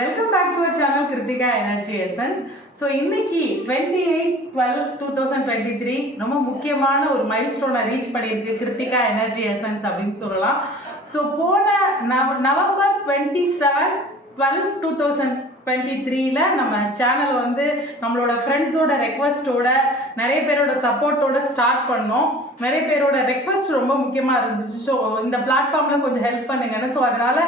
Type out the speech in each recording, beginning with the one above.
Welcome back to our channel Krithika energy essence. So இன்னைக்கு 28/12/2023 ரொம்ப முக்கியமான ஒரு மைல்ஸ்டோனை ரீச் பண்ணியிருக்கு கிருத்திகா எனர்ஜி எசன்ஸ் அப்படின்னு சொல்லலாம். ஸோ போன நவம்பர் 27/12/2023 நம்ம சேனல் வந்து நம்மளோட ஃப்ரெண்ட்ஸோட ரெக்வஸ்ட்டோட நிறைய பேரோட சப்போர்ட்டோட ஸ்டார்ட் பண்ணோம். நிறைய பேரோட ரெக்வஸ்ட் ரொம்ப முக்கியமாக இருந்துச்சு. ஸோ இந்த பிளாட்ஃபார்மில் கொஞ்சம் ஹெல்ப் பண்ணுங்கன்னு. ஸோ அதனால்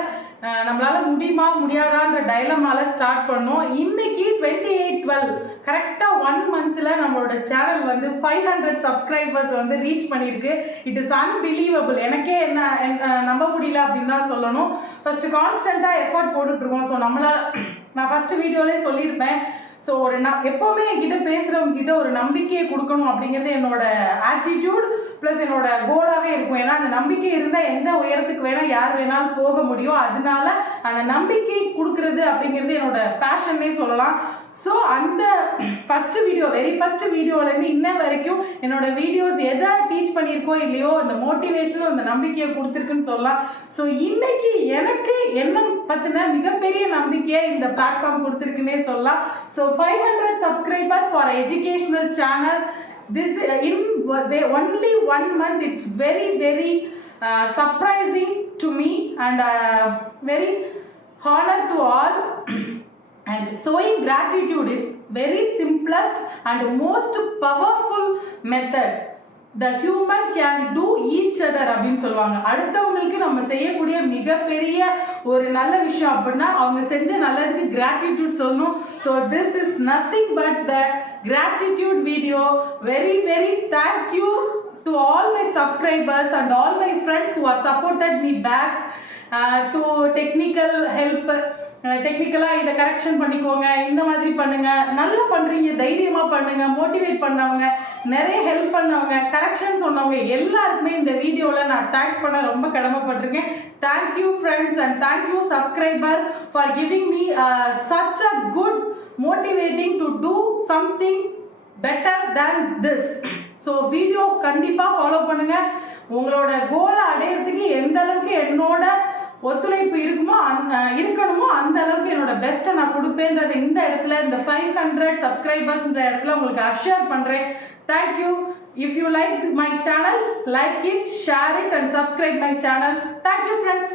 நம்மளால முடியுமா முடியாதான்ற டைலமால ஸ்டார்ட் பண்ணோம். இன்னைக்கு 28/12 கரெக்டாக 1 மந்த்தில் நம்மளோட சேனல் வந்து 500 சப்ஸ்கிரைபர்ஸ் வந்து ரீச் பண்ணியிருக்கு. It is unbelievable. எனக்கே என்ன நம்ப முடியல அப்படின்னு தான் சொல்லணும். ஃபர்ஸ்ட் கான்ஸ்டண்ட்டாக எஃபர்ட் போட்டுட்ருக்கோம். ஸோ நான் ஃபர்ஸ்ட் வீடியோலேயே சொல்லியிருப்பேன். ஸோ எப்போவுமே என்கிட்ட பேசுகிறவங்க கிட்ட ஒரு நம்பிக்கையை கொடுக்கணும் அப்படிங்கிறது என்னோட ஆட்டிடியூட் ப்ளஸ் என்னோட கோலாகவே இருக்கும். ஏன்னா அந்த நம்பிக்கை இருந்தால் எந்த உயரத்துக்கு வேணால் யார் வேணாலும் போக முடியும். அதனால அந்த நம்பிக்கை கொடுக்கறது அப்படிங்கிறது என்னோட பேஷன்னே சொல்லலாம். ஸோ அந்த வெரி ஃபஸ்ட்டு வீடியோலேருந்து இன்ன வரைக்கும் என்னோட வீடியோஸ் எதை டீச் பண்ணியிருக்கோ இல்லையோ அந்த மோட்டிவேஷனும் அந்த நம்பிக்கையை கொடுத்துருக்குன்னு சொல்லலாம். ஸோ இன்னைக்கு எனக்கு என்ன பற்றின மிகப்பெரிய நம்பிக்கையை இந்த பிளாட்ஃபார்ம் கொடுத்துருக்குன்னே சொல்லலாம். So 500 subscriber for educational channel. This in only 1 month. It's very surprising to me and very honor to all. And showing gratitude is very simplest and most powerful method the human can do each other அப்படின்னு சொல்லுவாங்க. அடுத்தவங்களுக்கு நம்ம செய்யக்கூடிய மிகப்பெரிய ஒரு நல்ல விஷயம் அப்படின்னா அவங்க செஞ்ச நல்லதுக்கு கிராட்டிடியூட் சொல்லணும். So this is nothing but the gratitude video. Very thank you to all my subscribers and all my friends who are supported me back to technical help. டெக்னிக்கலாக இதை கரெக்ஷன் பண்ணிக்கோங்க, இந்த மாதிரி பண்ணுங்க, நல்லா பண்ணுறீங்க, தைரியமாக பண்ணுங்க, மோட்டிவேட் பண்ணவங்க, நிறைய ஹெல்ப் பண்ணவங்க, கரெக்ஷன் சொன்னவங்க எல்லாருக்குமே இந்த வீடியோவில் நான் தேங்க் பண்ண ரொம்ப கடமைப்பட்டிருக்கேன். Thank you friends and thank you subscriber for giving me such a good motivating to do something better than this. So video கண்டிப்பாக ஃபாலோ பண்ணுங்கள். உங்களோட கோலை அடையிறதுக்கு எந்த அளவுக்கு என்னோட ஒத்துழைப்பு இருக்கணுமோ அந்த அளவுக்கு என்னோட பெஸ்ட்டை நான் கொடுப்பேன்றது இந்த இடத்துல இந்த 500 சப்ஸ்கிரைபர்ஸ்ன்ற இடத்துல உங்களுக்கு அஷ்யூர் பண்ணுறேன். Thank you. If you like my channel, like it, share it and subscribe my channel. Thank you friends.